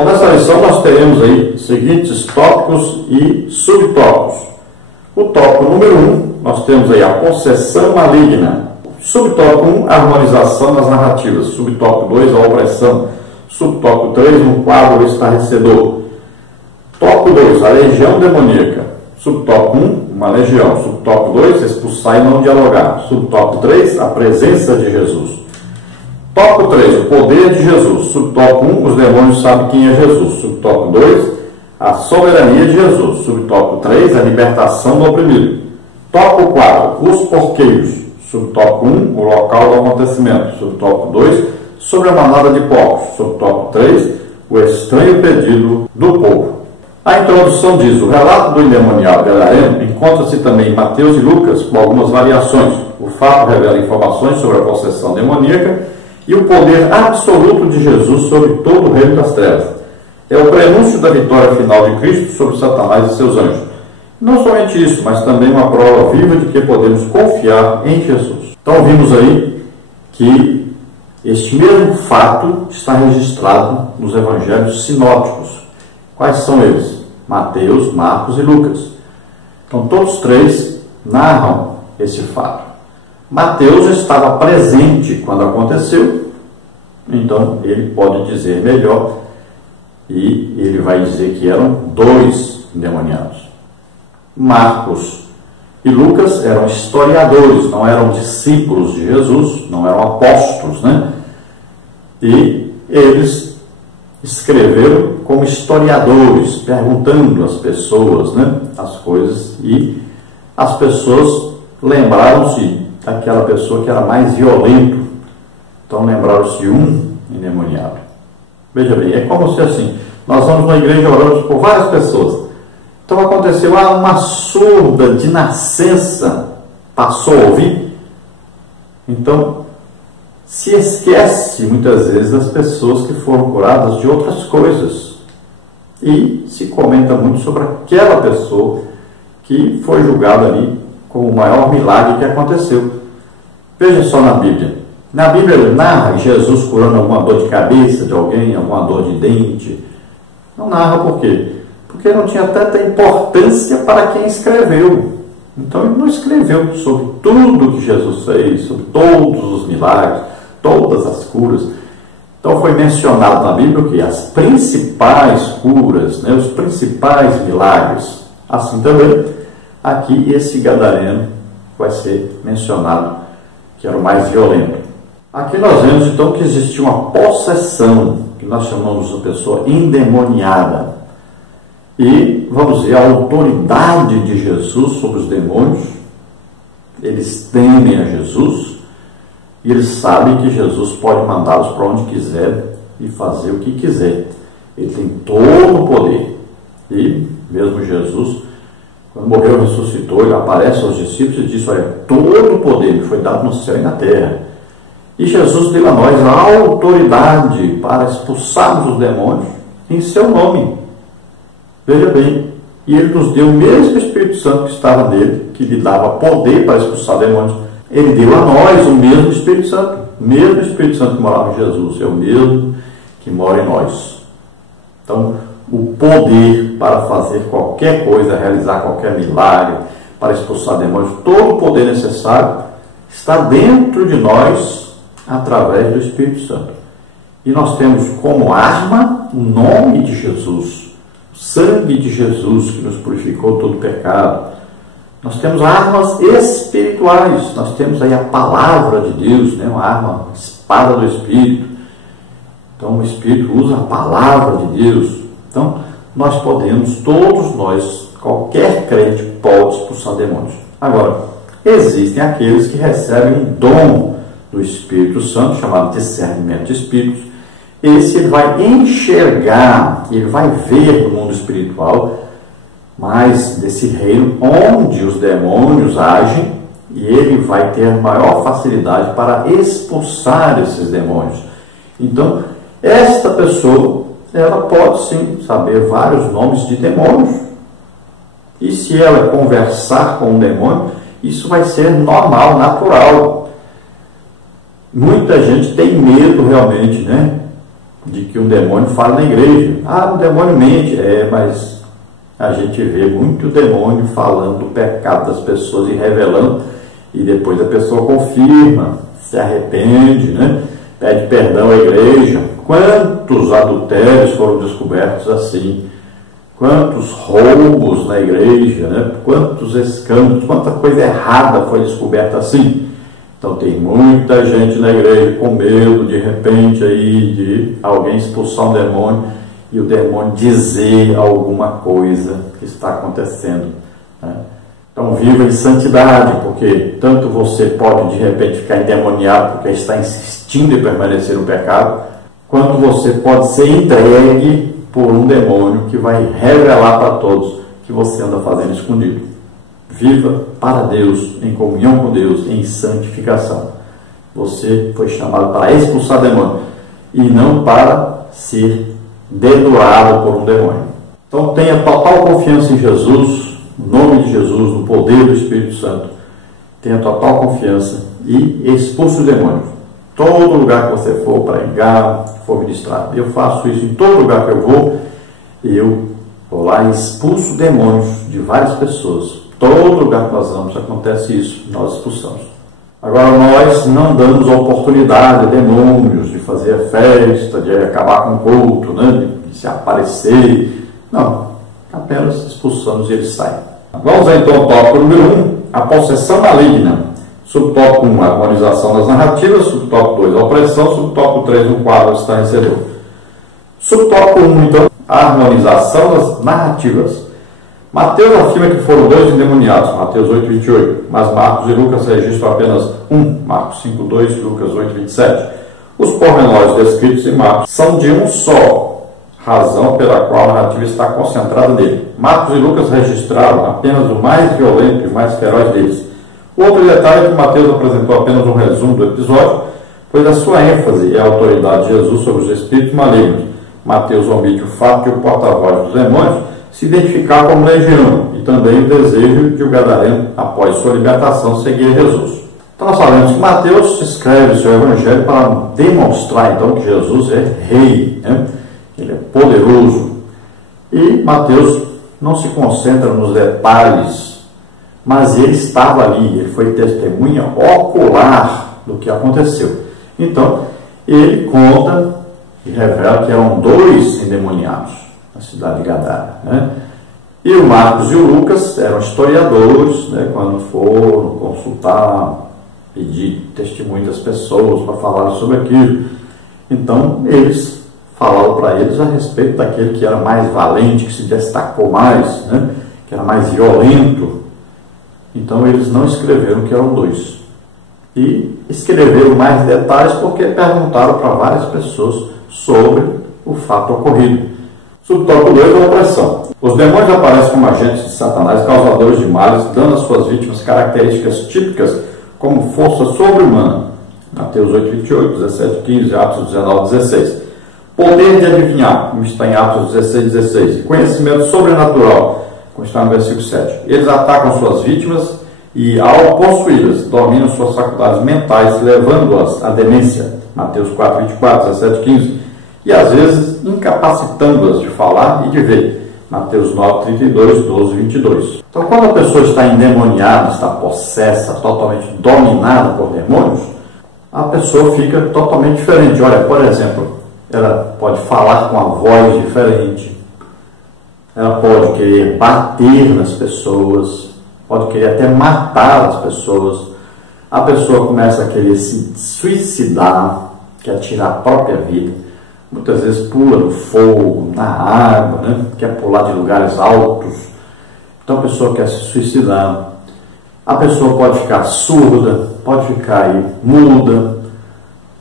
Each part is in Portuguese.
Bom, nessa lição nós teremos aí os seguintes tópicos e subtópicos. O tópico número 1, nós temos aí a possessão maligna. Subtópico 1, a harmonização das narrativas. Subtópico 2, a opressão. Subtópico 3, um quadro estarrecedor. Tópico 2, a legião demoníaca. Subtópico 1, uma legião. Subtópico 2, expulsar e não dialogar. Subtópico 3, a presença de Jesus. Tópico 3, o poder de Jesus. Subtópico 1, os demônios sabem quem é Jesus. Subtópico 2, a soberania de Jesus. Subtópico 3, a libertação do oprimido. Tópico 4, os porqueiros. Subtópico 1, o local do acontecimento. Subtópico 2, sobre a manada de porcos. Subtópico 3, o estranho pedido do povo. A introdução diz: o relato do endemoniado gadareno encontra-se também em Mateus e Lucas, com algumas variações. O fato revela informações sobre a possessão demoníaca e o poder absoluto de Jesus sobre todo o reino das trevas. É o prenúncio da vitória final de Cristo sobre Satanás e seus anjos. Não somente isso, mas também uma prova viva de que podemos confiar em Jesus. Então vimos aí que este mesmo fato está registrado nos evangelhos sinópticos. Quais são eles? Mateus, Marcos e Lucas. Então todos três narram esse fato. Mateus estava presente quando aconteceu, então ele pode dizer melhor, e ele vai dizer que eram 2 endemoniados. Marcos e Lucas eram historiadores, não eram discípulos de Jesus, não eram apóstolos, né? E eles escreveram como historiadores, perguntando às pessoas, né, as coisas, e as pessoas lembraram-se daquela pessoa que era mais violento. Então lembraram-se de um endemoniado. Veja bem, é como se assim, nós vamos na igreja e oramos por várias pessoas. Então aconteceu uma surda de nascença, passou a ouvir. Então se esquece muitas vezes das pessoas que foram curadas de outras coisas. E se comenta muito sobre aquela pessoa que foi julgada ali como o maior milagre que aconteceu. Veja só na Bíblia. Na Bíblia ele narra Jesus curando alguma dor de cabeça de alguém, alguma dor de dente. Não narra por quê? Porque não tinha tanta importância para quem escreveu. Então ele não escreveu sobre tudo que Jesus fez, sobre todos os milagres, todas as curas. Então foi mencionado na Bíblia que as principais curas, né, os principais milagres. Assim também, aqui esse gadareno vai ser mencionado, que era o mais violento. Aqui nós vemos então que existia uma possessão, que nós chamamos de pessoa endemoniada. E vamos ver a autoridade de Jesus sobre os demônios. Eles temem a Jesus e eles sabem que Jesus pode mandá-los para onde quiser e fazer o que quiser. Ele tem todo o poder. E mesmo Jesus, quando morreu e ressuscitou, ele aparece aos discípulos e diz: olha, todo o poder me foi dado no céu e na terra. E Jesus deu a nós a autoridade para expulsarmos os demônios em seu nome. Veja bem, e ele nos deu o mesmo Espírito Santo que estava nele, que lhe dava poder para expulsar demônios. Ele deu a nós o mesmo Espírito Santo. O mesmo Espírito Santo que morava em Jesus é o mesmo que mora em nós. Então, o poder para fazer qualquer coisa, realizar qualquer milagre, para expulsar demônios, todo o poder necessário está dentro de nós através do Espírito Santo. E nós temos como arma o nome de Jesus, o sangue de Jesus que nos purificou todo o pecado. Nós temos armas espirituais, nós temos aí a palavra de Deus, né? Uma arma, uma espada do Espírito. Então o Espírito usa a palavra de Deus. Então nós podemos, todos nós, qualquer crente pode expulsar demônios. Agora, existem aqueles que recebem um dom do Espírito Santo, chamado discernimento de espíritos. Esse ele vai enxergar, ele vai ver no mundo espiritual mais desse reino onde os demônios agem, e ele vai ter maior facilidade para expulsar esses demônios. Então, esta pessoa, ela pode sim saber vários nomes de demônios, e se ela conversar com um demônio, isso vai ser normal, natural. Muita gente tem medo realmente, né, de que um demônio fala na igreja. Ah, o demônio mente. Mas a gente vê muito demônio falando do pecado das pessoas e revelando, e depois a pessoa confirma, se arrepende, né? Pede perdão à igreja. Quantos adultérios foram descobertos assim? Quantos roubos na igreja, né? Quantos escândalos, quanta coisa errada foi descoberta assim? Então tem muita gente na igreja com medo, de repente, aí, de alguém expulsar um demônio e o demônio dizer alguma coisa que está acontecendo, né? Então viva em santidade, porque tanto você pode de repente ficar endemoniado porque está insistindo em permanecer no pecado, quanto você pode ser entregue por um demônio que vai revelar para todos que você anda fazendo escondido. Viva para Deus, em comunhão com Deus, em santificação. Você foi chamado para expulsar demônio e não para ser dedoado por um demônio. Então tenha total confiança em Jesus, no nome de Jesus, no poder do Espírito Santo. Tenha total confiança e expulse o demônio. Todo lugar que você for pregar, for ministrar. Eu faço isso em todo lugar que eu vou lá e expulso demônios de várias pessoas. Todo lugar que nós vamos acontece isso, nós expulsamos. Agora nós não damos a oportunidade a demônios de fazer festa, de acabar com o culto, né? De se aparecer. Não, apenas expulsamos e eles saem. Vamos então ao tópico número 1, a possessão maligna. Subtópico 1, a harmonização das narrativas. Subtópico 2, a opressão. Subtópico 3, um quadro esclarecedor. Subtópico 1, então, a harmonização das narrativas. Mateus afirma que foram 2 endemoniados, Mateus 8, 28, mas Marcos e Lucas registram apenas um, Marcos 5, 2 e Lucas 8, 27. Os pormenores descritos em Marcos são de um só, razão pela qual a narrativa está concentrada nele. Marcos e Lucas registraram apenas o mais violento e o mais feroz deles. O outro detalhe é que Mateus apresentou apenas um resumo do episódio, pois a sua ênfase é a autoridade de Jesus sobre os espíritos malignos. Mateus omite o fato de o porta-voz dos demônios se identificar como legião e também o desejo de o gadareno, após sua libertação, seguir Jesus. Então nós sabemos que Mateus escreve o seu evangelho para demonstrar então que Jesus é rei, né? Ele é poderoso. E Mateus não se concentra nos detalhes, mas ele estava ali, ele foi testemunha ocular do que aconteceu. Então ele conta e revela que eram 2 endemoniados na cidade de Gadara, né? E o Marcos e o Lucas eram historiadores, né? Quando foram consultar, pedir testemunho das pessoas para falar sobre aquilo, então eles falaram para eles a respeito daquele que era mais valente, que se destacou mais, né? Que era mais violento. Então eles não escreveram que eram 2 e escreveram mais detalhes porque perguntaram para várias pessoas sobre o fato ocorrido. Subtópico 2, a opressão. Os demônios aparecem como agentes de Satanás, causadores de males, dando às suas vítimas características típicas como força sobre-humana. Mateus 8, 28, 17, 15, Atos 19, 16. Poder de adivinhar, como está em Atos 16, 16. Conhecimento sobrenatural, como está no versículo 7. Eles atacam suas vítimas e, ao possuí-las, dominam suas faculdades mentais, levando-as à demência. Mateus 4, 24, 17, 15. E às vezes incapacitando-as de falar e de ver. Mateus 9, 32, 12, 22. Então quando a pessoa está endemoniada, está possessa, totalmente dominada por demônios, a pessoa fica totalmente diferente. Olha, por exemplo, ela pode falar com a voz diferente, ela pode querer bater nas pessoas, pode querer até matar as pessoas. A pessoa começa a querer se suicidar, quer tirar a própria vida. Muitas vezes pula no fogo, na água, né? Quer pular de lugares altos. Então a pessoa quer se suicidar. A pessoa pode ficar surda, pode ficar aí muda.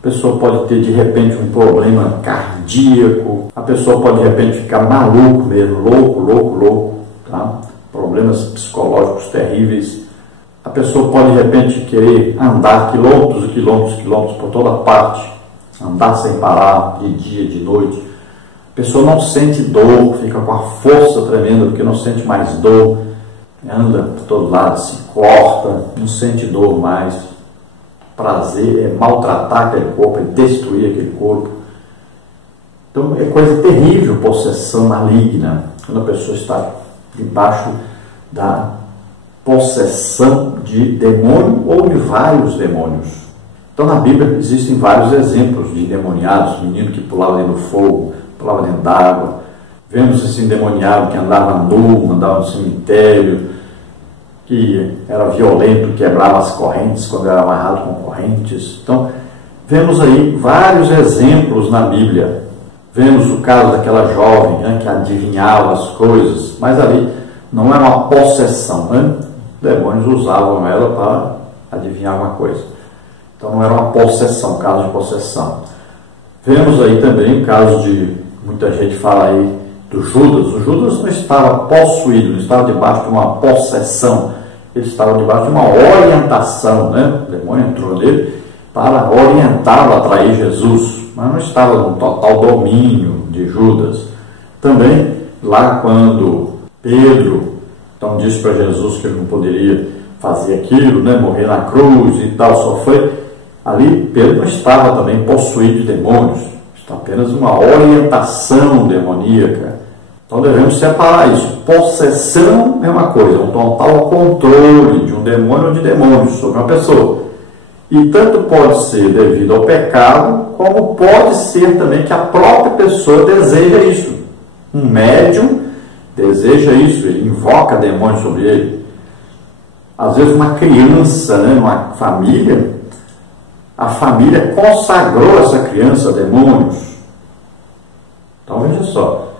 A pessoa pode ter de repente um problema cardíaco. A pessoa pode de repente ficar maluco mesmo, louco, tá? Problemas psicológicos terríveis. A pessoa pode de repente querer andar quilômetros e quilômetros por toda parte. Andar sem parar, de dia, de noite. A pessoa não sente dor, fica com a força tremenda, porque não sente mais dor. Anda por todo lado, se corta, não sente dor mais. Prazer é maltratar aquele corpo, é destruir aquele corpo. Então é coisa terrível, possessão maligna, quando a pessoa está debaixo da possessão de demônio ou de vários demônios. Então na Bíblia existem vários exemplos de endemoniados, menino que pulava dentro do fogo, pulava dentro d'água. Vemos esse endemoniado que andava nu, andava no cemitério, que era violento, quebrava as correntes quando era amarrado com correntes. Então vemos aí vários exemplos na Bíblia. Vemos o caso daquela jovem, né, que adivinhava as coisas, mas ali não era uma possessão, né? Os demônios usavam ela para adivinhar uma coisa. Então não era uma possessão, caso de possessão. Vemos aí também o caso de, muita gente fala aí do Judas. O Judas não estava possuído, não estava debaixo de uma possessão, ele estava debaixo de uma orientação, né? O demônio entrou nele para orientá-lo a trair Jesus, mas não estava no total domínio de Judas. Também, lá quando Pedro então disse para Jesus que ele não poderia fazer aquilo, né, morrer na cruz e tal, só foi ali, Pedro não estava também possuído de demônios, está apenas uma orientação demoníaca. Então devemos separar isso. Possessão é uma coisa, um total controle de um demônio ou de demônios sobre uma pessoa. E tanto pode ser devido ao pecado, como pode ser também que a própria pessoa deseja isso. Um médium deseja isso, ele invoca demônios sobre ele. Às vezes uma criança, né, numa família, a família consagrou essa criança a demônios. Então veja só.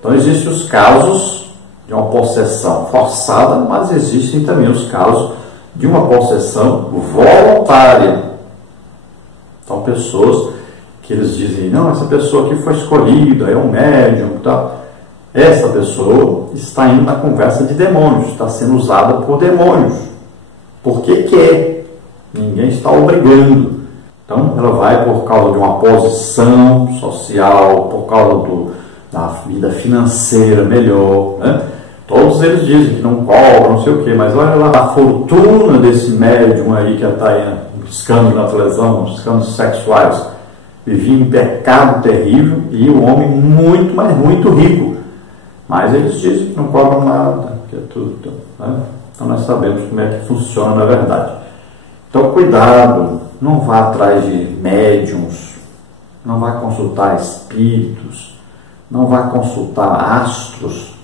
Então existem os casos de uma possessão forçada, mas existem também os casos de uma possessão voluntária. Então pessoas que eles dizem, não, essa pessoa aqui foi escolhida, é um médium, tá? Essa pessoa está indo na conversa de demônios, está sendo usada por demônios, porque quer, ninguém está obrigando. Então ela vai por causa de uma posição social, por causa da vida financeira melhor, né? Todos eles dizem que não cobram, não sei o quê, mas olha lá a fortuna desse médium aí que está aí buscando na televisão, buscando sexuais, vivia em pecado terrível e o homem muito, mas muito rico. Mas eles dizem que não cobram nada, que é tudo, né? Então nós sabemos como é que funciona na verdade. Então cuidado, não vá atrás de médiums, não vá consultar espíritos, não vá consultar astros,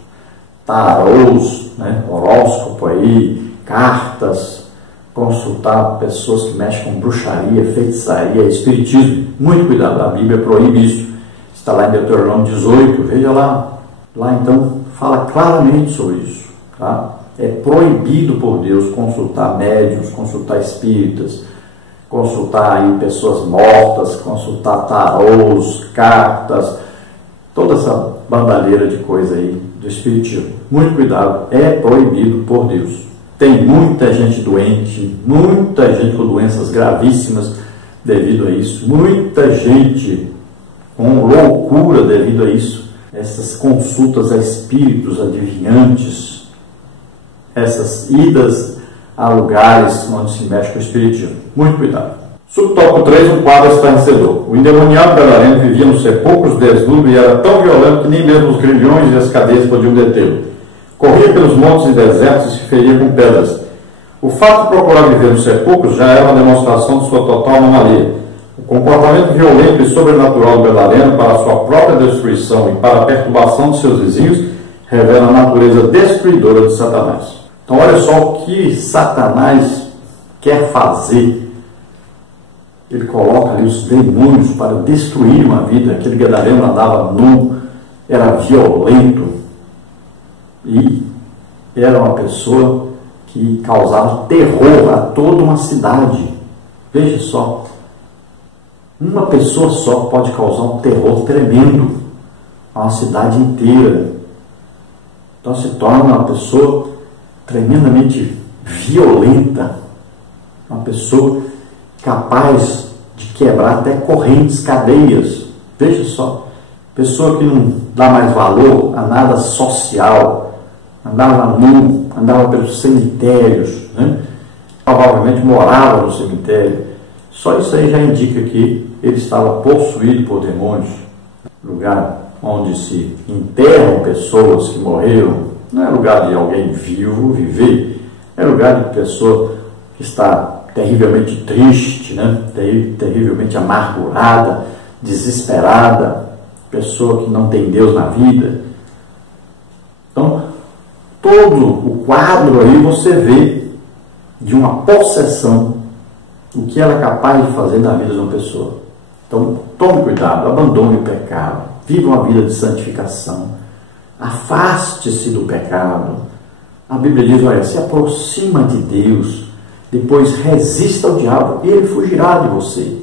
tarôs, né? Horóscopo aí, cartas, consultar pessoas que mexem com bruxaria, feitiçaria, espiritismo. Muito cuidado, a Bíblia proíbe isso. Está lá em Deuteronômio 18, veja lá. Lá então fala claramente sobre isso, tá? É proibido por Deus consultar médiuns, consultar espíritas, consultar aí pessoas mortas, consultar tarôs, cartas, toda essa bandalheira de coisa aí do espiritismo. Muito cuidado, é proibido por Deus. Tem muita gente doente, muita gente com doenças gravíssimas devido a isso, muita gente com loucura devido a isso. Essas consultas a espíritos adivinhantes, essas idas a lugares onde se mexe com o espiritismo. Muito cuidado. Subtópico 3, um quadro estarrecedor. O endemoniado gadareno vivia nos sepulcros desnudo e era tão violento que nem mesmo os grilhões e as cadeias podiam detê-lo. Corria pelos montes e desertos e se feria com pedras. O fato de procurar viver nos sepulcros já era uma demonstração de sua total anomalia. O comportamento violento e sobrenatural do gadareno para sua própria destruição e para a perturbação de seus vizinhos revela a natureza destruidora de Satanás. Então olha só o que Satanás quer fazer. Ele coloca ali os demônios para destruir uma vida. Aquele gadareno andava nu, era violento e era uma pessoa que causava terror a toda uma cidade. Veja só, uma pessoa só pode causar um terror tremendo a uma cidade inteira. Então se torna uma pessoa tremendamente violenta, uma pessoa capaz de quebrar até correntes, cadeias. Veja só, pessoa que não dá mais valor a nada social, andava nu, andava pelos cemitérios, né? Provavelmente morava no cemitério. Só isso aí já indica que ele estava possuído por demônios. lugar onde se enterram pessoas que morreram, não é lugar de alguém vivo viver, é lugar de pessoa que está terrivelmente triste, né? Terrivelmente amargurada, desesperada, pessoa que não tem Deus na vida. Então, todo o quadro aí você vê de uma possessão, o que ela é capaz de fazer na vida de uma pessoa. Então, tome cuidado, abandone o pecado, viva uma vida de santificação, afaste-se do pecado. A Bíblia diz, olha, se aproxima de Deus, depois resista ao diabo e ele fugirá de você.